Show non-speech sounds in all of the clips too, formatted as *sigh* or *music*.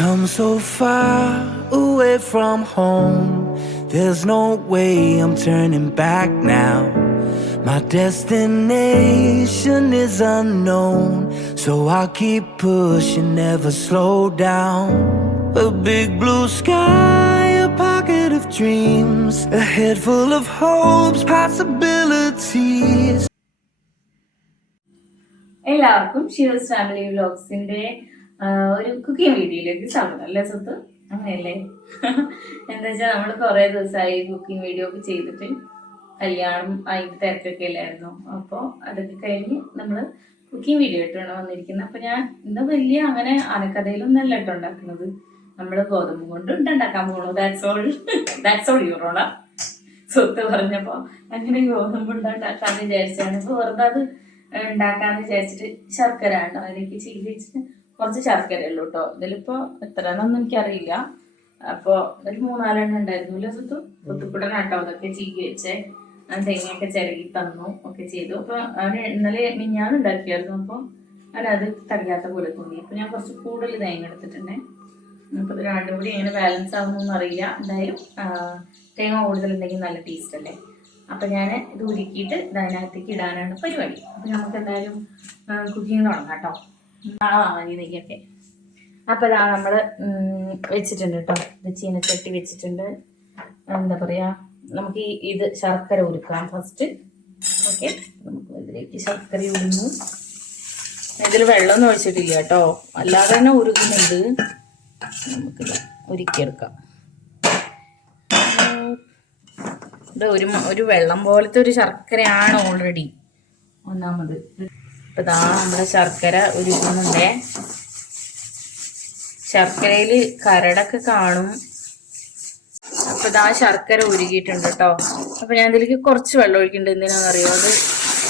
come so far away from home. There's no way I'm turning back now. My destination is unknown, so I'll keep pushing, never slow down. A big blue sky, a pocket of dreams, a head full of hopes, possibilities. എല്ലാവർക്കും ഷിയോസ് family വ്ലോഗ്സിന്റെ ഒരു cooking വീഡിയോയിലേക്ക് സ്വാഗതം. അല്ലേ സ്വത്ത് അങ്ങനെയല്ലേ? എന്താ വെച്ചാൽ നമ്മൾ കുറേ ദിവസമായി കുക്കിംഗ് വീഡിയോ ഒക്കെ ചെയ്തിട്ട് കല്യാണം അതിന്റെ തിരക്കൊക്കെ അല്ലായിരുന്നു. അപ്പോൾ അതൊക്കെ കഴിഞ്ഞ് നമ്മൾ കുക്കിംഗ് വീഡിയോ ആയിട്ടാണ് വന്നിരിക്കുന്നത്. അപ്പോൾ ഞാൻ ഇന്ന് വലിയ അങ്ങനെ ആനക്കഥയിലൊന്നും അല്ല കേട്ടോ ഉണ്ടാക്കുന്നത്. നമ്മൾ ഗോതമ്പ് കൊണ്ട് ഉണ്ടാക്കാൻ പോകണു ദാറ്റ്സ് ഓൾ ദാറ്റ്സ് ഓൾ യൂറോണ സ്വത്ത് പറഞ്ഞപ്പോൾ അങ്ങനെ ഗോതമ്പ് ഉണ്ടാക്കാന്ന് വിചാരിച്ചാണ്. ഇപ്പോൾ വെറുതെ അത് ഉണ്ടാക്കാന്ന് വിചാരിച്ചിട്ട് ശർക്കര ഉണ്ടോ. അതിലേക്ക് ചീകി വെച്ചിട്ട് കുറച്ച് ശർക്കര ഉള്ളൂ കേട്ടോ ഇതിലിപ്പോ എത്രയാണെന്നൊന്നും എനിക്കറിയില്ല. അപ്പോൾ ഒരു മൂന്നാലെണ്ണം ഉണ്ടായിരുന്നു. സുത്തു സുത്തു പുത്തുക്കുടനാട്ടോ അതൊക്കെ ചീകി വെച്ചേ തേങ്ങയൊക്കെ ചിരകി തന്നു ഒക്കെ ചെയ്തു. അപ്പൊ അവന് ഇന്നലെ മിഞ്ഞാന്ന് ഉണ്ടാക്കിയായിരുന്നു. അപ്പോൾ അവനത് തികയാത്ത പോലെ തോന്നി. അപ്പൊ ഞാൻ കുറച്ച് കൂടുതൽ തേങ്ങ എടുത്തിട്ടുണ്ടേ. അപ്പൊ രണ്ടും കൂടി എങ്ങനെ ബാലൻസ് ആകുമെന്നൊന്നും അറിയില്ല. എന്തായാലും തേങ്ങ കൂടുതലുണ്ടെങ്കിൽ നല്ല ടേസ്റ്റ് അല്ലേ? അപ്പൊ ഞാൻ ഇത് ഉരുക്കിയിട്ട് ഇതിനകത്തേക്ക് ഇടാനാണ് പരിപാടി. അപ്പൊ നമുക്ക് എന്തായാലും കുക്കിംഗ് തുടങ്ങാം കേട്ടോ അപ്പൊ ഇതാ നമ്മൾ വെച്ചിട്ടുണ്ട് കേട്ടോ ഇത് ചീനച്ചട്ടി വെച്ചിട്ടുണ്ട്. എന്താ പറയാ നമുക്ക് ഈ ഇത് ശർക്കര ഉരുക്കാം ഫസ്റ്റ് ഓക്കെ നമുക്ക് ഇതിലേക്ക് ശർക്കര ഉരുന്നു. ഇതിൽ വെള്ളമൊന്നും ഒഴിച്ചിട്ടില്ല കേട്ടോ അല്ലാതെ തന്നെ ഉരുക്കുന്നുണ്ട് നമുക്കിത് ഉരുക്കിയെടുക്കാം. ഇത് ഒരു ഒരു വെള്ളം പോലത്തെ ഒരു ശർക്കരയാണ് ഓൾറെഡി ഒന്നാമത്. ഇപ്പൊ ഇതാ നമ്മുടെ ശർക്കര ഉരുകുന്നുണ്ടേ. ശർക്കരയിൽ കരടൊക്കെ കാണും. അപ്പം ഇതാ ശർക്കര ഉരുകിയിട്ടുണ്ട് കേട്ടോ. അപ്പോൾ ഞാൻ ഇതിലേക്ക് കുറച്ച് വെള്ളം ഒഴിക്കുന്നുണ്ട്. എന്തിനാണെന്നറിയോ? അത്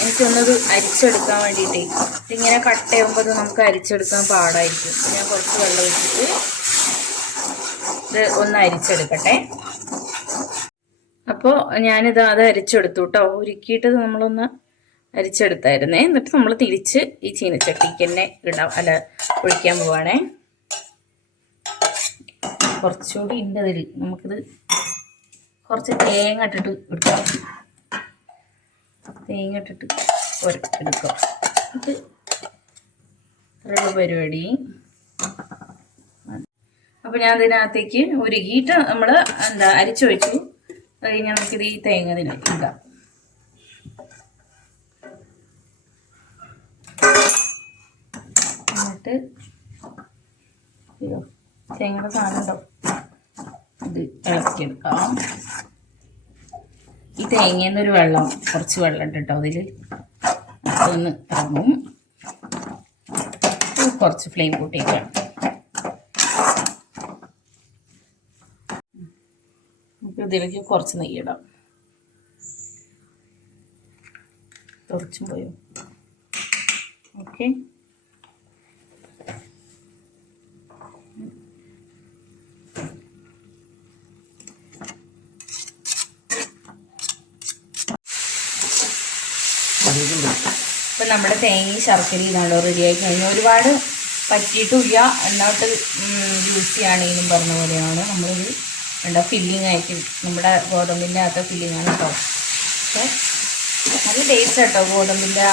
എനിക്കൊന്നത് അരിച്ചെടുക്കാൻ വേണ്ടിയിട്ടേ. ഇതിങ്ങനെ കട്ടയാകുമ്പോൾ അത് നമുക്ക് അരിച്ചെടുക്കാൻ പാടായിരിക്കും. ഞാൻ കുറച്ച് വെള്ളം ഒഴിച്ചിട്ട് ഇത് ഒന്ന് അരിച്ചെടുക്കട്ടെ. അപ്പോൾ ഞാനിത് അത് അരിച്ചെടുത്തു കേട്ടോ. ഉരുക്കിയിട്ട് നമ്മളൊന്ന് അരിച്ചെടുത്തായിരുന്നേ. എന്നിട്ട് നമ്മൾ തിരിച്ച് ഈ ചീനച്ചട്ടിക്ക് തന്നെ ഇടാം അല്ല ഒഴിക്കാൻ പോവാണേ. കുറച്ചുകൂടി ഉണ്ട് അതിൽ നമുക്കിത് കുറച്ച് തേങ്ങ ഇട്ടിട്ട് എടുക്കാം. തേങ്ങ ഇട്ടിട്ട് എടുക്കാം. ഇത് ഇത്രയുള്ള പരിപാടി. അപ്പം ഞാൻ അതിനകത്തേക്ക് ഉരുകിയിട്ട് നമ്മൾ എന്താ അരിച്ചൊഴിച്ചു. അത് കഴിഞ്ഞാൽ നമുക്കിത് ഈ തേങ്ങ ഇതിന് ഇടാം. എന്നിട്ട് അയ്യോ തേങ്ങയുടെ സാധനം ഉണ്ടോ? ഇത് ഇളക്കിയെടുക്കാം. ഈ തേങ്ങയിൽ നിന്നൊരു വെള്ളം കുറച്ച് വെള്ളം ഉണ്ട് കേട്ടോ അതിൽ അതൊന്ന് ഇറങ്ങും. കുറച്ച് ഫ്ലെയിം കൂട്ടിയേക്കാം ഇതിലേക്ക് കുറച്ച് നെയ്യിടാം കുറച്ചും പോയോ? ഓക്കെ ഇപ്പം നമ്മുടെ തേങ്ങയും ശർക്കരയും ഇതാണല്ലോ റെഡി ആയി കഴിഞ്ഞു. ഒരുപാട് പറ്റിയിട്ടില്ല. എന്നിട്ട് ജ്യൂസി ആണെങ്കിലും പറഞ്ഞ പോലെയാണ് നമ്മളൊരു എന്താ ഫില്ലിങ് ആയിട്ട് നമ്മുടെ ഗോതമ്പിന്റെ അകത്തെ ഫില്ലിങ് ആണ് കേട്ടോ പക്ഷേ നല്ല ടേസ്റ്റ് കേട്ടോ ഗോതമ്പിന്റെ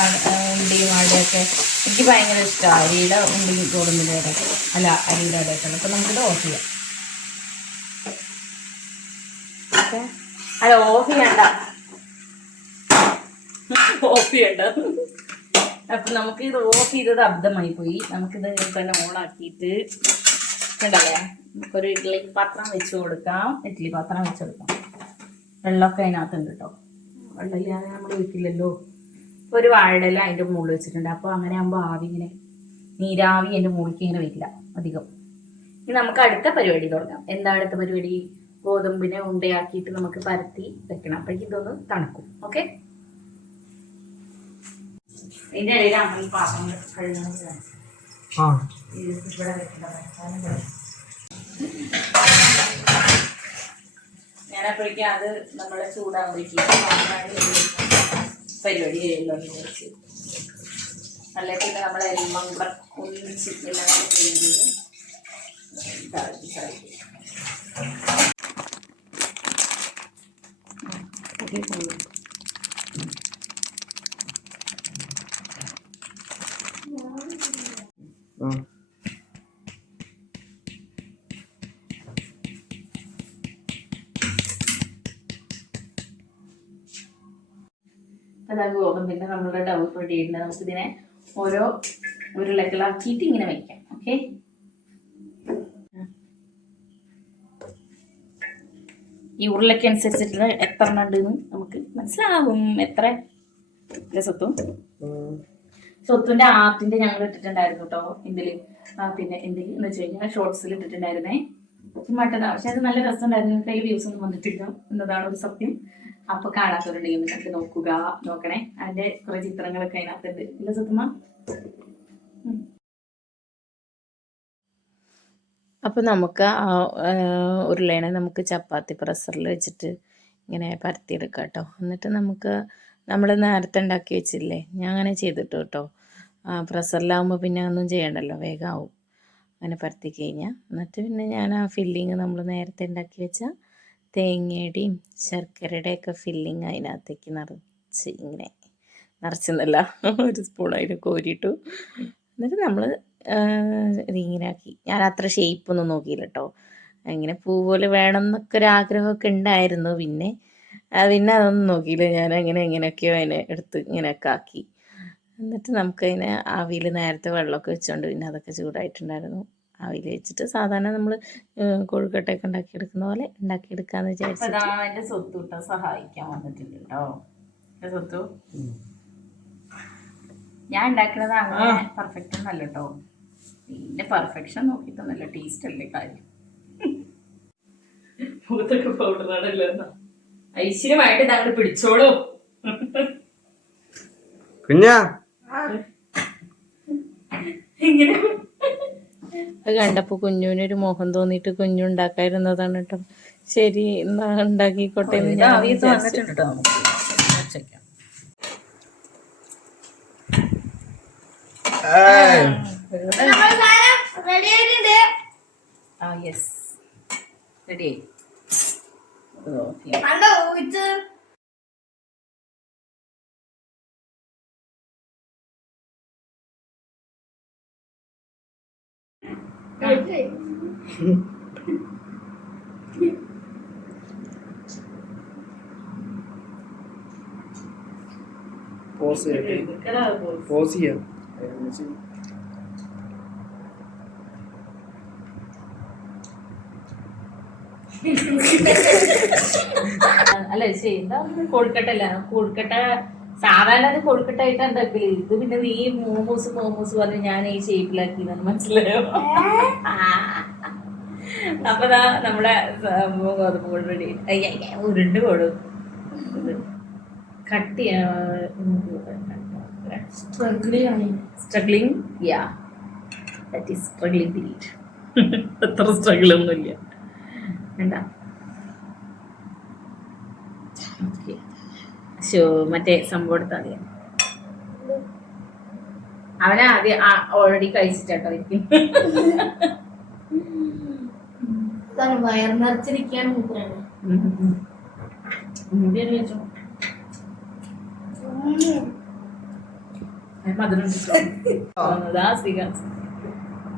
ഉണ്ടിയും അടയൊക്കെ. എനിക്ക് ഭയങ്കര ഇഷ്ടമാണ് അരിയുടെ ഉണ്ടിയും ഗോതമ്പിന്റെ അടയൊക്കെ അല്ല അരിയുടെ അടയൊക്കെ അപ്പം നമുക്കിത് ഓഫ് ചെയ്യാം. ഓക്കെ. അല്ല ഓഫ് ചെയ്യണ്ട. *laughs* ഓഫ് ചെയ്യണ്ട. അപ്പൊ നമുക്ക് ഇത് ഓഫ് ചെയ്തത് അബദ്ധമായി പോയി. നമുക്കിത് തന്നെ ഓണാക്കിയിട്ട് കണ്ടല്ലേ? നമുക്കൊരു ഇഡ്ഡലി പാത്രം വെച്ച് കൊടുക്കാം. ഇഡ്ഡലി പാത്രം വെച്ച് കൊടുക്കാം. വെള്ളമൊക്കെ അതിനകത്തുണ്ട് കേട്ടോ വെള്ളമില്ലാതെ നമ്മൾ വെക്കില്ലല്ലോ ഒരു വാഴയില അതിന്റെ മുകളിൽ വെച്ചിട്ടുണ്ട്. അപ്പോൾ അങ്ങനെ ആകുമ്പോൾ ആവി ഇങ്ങനെ നീരാവി എന്റെ മുകളിലേക്ക് ഇങ്ങനെ വരില്ല അധികം. ഇനി നമുക്ക് അടുത്ത പരിപാടി തുടങ്ങാം. എന്താ അടുത്ത പരിപാടി? ഗോതമ്പിനെ ഉണ്ടയാക്കിയിട്ട് നമുക്ക് പരത്തി വെക്കണം. അപ്പോഴേക്കും ഇതൊന്ന് തണുക്കും. ഓക്കെ? ഇതിന്റെ ഇടയിലാണ് ഈ പാത്രം കഴുകുന്നത് ആ. ഇവിടെ വെക്കേണ്ടത്. ഞാനപ്പോഴേക്കും അത് നമ്മളെ ചൂടാകുമ്പോഴേക്കും പരിപാടി എന്ന് വിചാരിച്ച്. അല്ലെങ്കിൽ പിന്നെ നമ്മളെല്ലാം കൂടെ ഒന്നിച്ച് എല്ലാം കൂടെ സാധിക്കും അതാ പിന്നെ നമ്മളുടെ ഡബിൾ ആയിട്ടുണ്ട് നമുക്ക് ഇതിനെ ഓരോ ഉരുളകളാക്കിയിട്ട് ഇങ്ങനെ വെക്കാം. ഓക്കെ ഈ ഉരുളയ്ക്ക് അനുസരിച്ചിട്ടുള്ള എത്ര എണ്ണം ഉണ്ടെന്ന് നമുക്ക് മനസ്സിലാവും. എത്ര? സ്വത്തും. സ്വത്തിന്റെ ആത്തിന്റെ ഞങ്ങൾ ഇട്ടിട്ടുണ്ടായിരുന്നു കേട്ടോ എന്തിൽ ആ, പിന്നെ എന്തിൽ എന്ന് വെച്ച് കഴിഞ്ഞാൽ ഷോർട്സിൽ ഇട്ടിട്ടുണ്ടായിരുന്നേ. മട്ടതാ പക്ഷെ അത് നല്ല രസമുണ്ടായിരുന്നു. ഉണ്ടായിരുന്നു കൈ വ്യൂസ് ഒന്നും വന്നിട്ടില്ല എന്നതാണ് ഒരു സത്യം. അപ്പൊ കാണാത്തവരുണ്ടെങ്കിൽ കണ്ട് നോക്കുക നോക്കണേ. അതിന്റെ കുറെ ചിത്രങ്ങളൊക്കെ അതിനകത്തുണ്ട്. ഇല്ല സത്യമ്മ അപ്പോൾ നമുക്ക് ആ ഉരുളേനെ നമുക്ക് ചപ്പാത്തി പ്രസറിൽ വെച്ചിട്ട് ഇങ്ങനെ പരത്തിയെടുക്കാം കേട്ടോ. എന്നിട്ട് നമുക്ക് നമ്മൾ നേരത്തെ ഉണ്ടാക്കി വെച്ചില്ലേ? ഞാൻ അങ്ങനെ ചെയ്തിട്ടു കേട്ടോ. പ്രസറിലാവുമ്പോൾ പിന്നെ ഒന്നും ചെയ്യണ്ടല്ലോ വേഗം ആവും. അങ്ങനെ പരത്തി കഴിഞ്ഞാൽ എന്നിട്ട് പിന്നെ ഞാൻ ആ ഫില്ലിങ് നമ്മൾ നേരത്തെ ഉണ്ടാക്കി വെച്ച തേങ്ങയുടെയും ശർക്കരയുടെയൊക്കെ ഫില്ലിങ് അതിനകത്തേക്ക് നിറച്ച് ഇങ്ങനെ നിറച്ചെന്നല്ല ഒരു സ്പൂൺ അതിൽ കോരിയിട്ടു. എന്നിട്ട് നമ്മൾ ഇതിങ്ങനാക്കി. ഞാൻ അത്ര ഷേപ്പൊന്നും നോക്കിയില്ല കേട്ടോ ഇങ്ങനെ പൂ പോലെ വേണം എന്നൊക്കെ ഒരു ആഗ്രഹമൊക്കെ ഉണ്ടായിരുന്നു പിന്നെ പിന്നെ അതൊന്നും നോക്കിയില്ല. ഞാൻ അങ്ങനെ എങ്ങനെയൊക്കെയോ അതിനെ എടുത്ത് ഇങ്ങനെയൊക്കെ ആക്കി. എന്നിട്ട് നമുക്കതിനെ ആവിയിൽ നേരത്തെ വെള്ളമൊക്കെ വെച്ചുകൊണ്ട് പിന്നെ അതൊക്കെ ചൂടായിട്ടുണ്ടായിരുന്നു. ആവിയിൽ വെച്ചിട്ട് സാധാരണ നമ്മൾ കൊഴുക്കട്ടയൊക്കെ ഉണ്ടാക്കിയെടുക്കുന്ന പോലെ ഉണ്ടാക്കിയെടുക്കാന്ന് സ്വത്ത് കിട്ടാൻ സഹായിക്കാൻ വന്നിട്ടുണ്ട് കേട്ടോ സ്വത്തു? ഞാൻ ഉണ്ടാക്കുന്നത് അങ്ങനെ പെർഫെക്റ്റ് ഒന്നല്ല കേട്ടോ പിന്നെ പെർഫെക്ഷൻ നോക്കിയിട്ടൊന്നല്ല ടേസ്റ്റ് അല്ലേ കാര്യം. ഐശ്വര്യമായിട്ട് താങ്കൾ പിടിച്ചോളൂ. കുഞ്ഞാ. ഇങ്ങനെ അത് കണ്ടപ്പോൾ കുഞ്ഞുവിനൊരു മോഹം തോന്നിയിട്ട് കുഞ്ഞു ഉണ്ടാക്കാതിരുന്നതാണ് കേട്ടോ ശരി എന്നാ ഉണ്ടാക്കിക്കോട്ടെ എന്ന് ഞാൻ വിചാരിച്ചു. ആ യെസ് റെഡി ഓക്കെ പോസ് ചെയ്യട്ടെ പോസ് ചെയ്യാം. അല്ല ശരി. എന്താ കൊഴുക്കട്ട അല്ല കൊഴുക്കട്ട സാധാരണ അത് കൊടുക്കട്ടായിട്ട് എന്താ ഉണ്ടാക്കില്ല ഇത് പിന്നെ നീ മോമോസ് മോമോസ് പറഞ്ഞ് ഞാൻ ഈ ഷേപ്പിലാക്കി മനസ്സിലായോ? അപ്പൊ നമ്മുടെ ഗോതമ്പ് റെഡി ഉരുണ്ട് കൊടു കട്ടി struggling yeah that is struggling period അത്ര സ്ട്രഗിൾ ഒന്നുമില്ല. വേണ്ട. ഓക്കെ ഷോ മറ്റേ സംഭവം എടുത്താൽ മതി. അവനെ ആദ്യം ഓൾറെഡി കഴിച്ചിട്ടോ ഇരിക്കും വയർ നിറച്ചിരിക്കാൻ മൂപ്പരാണ്.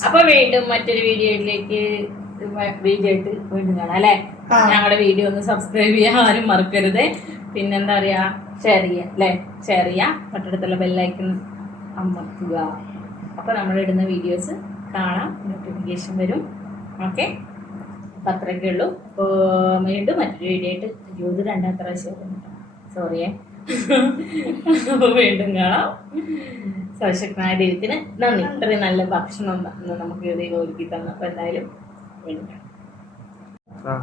അപ്പൊ വീണ്ടും മറ്റൊരു വീഡിയോയിലേക്ക് വീഡിയോ ആയിട്ട് വീണ്ടും കാണാം അല്ലെ? ഞങ്ങളുടെ വീഡിയോ ഒന്ന് സബ്സ്ക്രൈബ് ചെയ്യാൻ ആരും മറക്കരുത്. പിന്നെന്താ പറയാ? ഷെയർ ചെയ്യുക അല്ലെ ഷെയർ തൊട്ടടുത്തുള്ള ബെല്ലൈക്കൺ അമർത്തുക. അപ്പോൾ നമ്മൾ ഇടുന്ന വീഡിയോസ് കാണാം. നോട്ടിഫിക്കേഷൻ വരും. ഓക്കെ അപ്പം അത്രയൊക്കെ ഉള്ളൂ. അപ്പോൾ വീണ്ടും മറ്റൊരു വീഡിയോ ആയിട്ട് ഇത് രണ്ടാമത്തെ പ്രാവശ്യം സോറിയേ അപ്പോൾ വീണ്ടും കാണാം. സർവശക്തനായ ദൈവത്തിന് നന്ദി. ഇത്രയും നല്ല ഭക്ഷണം നമുക്ക് ദൈവം ഒരുക്കി തന്നു. അപ്പോൾ എന്തായാലും വീണ്ടും കാണാം.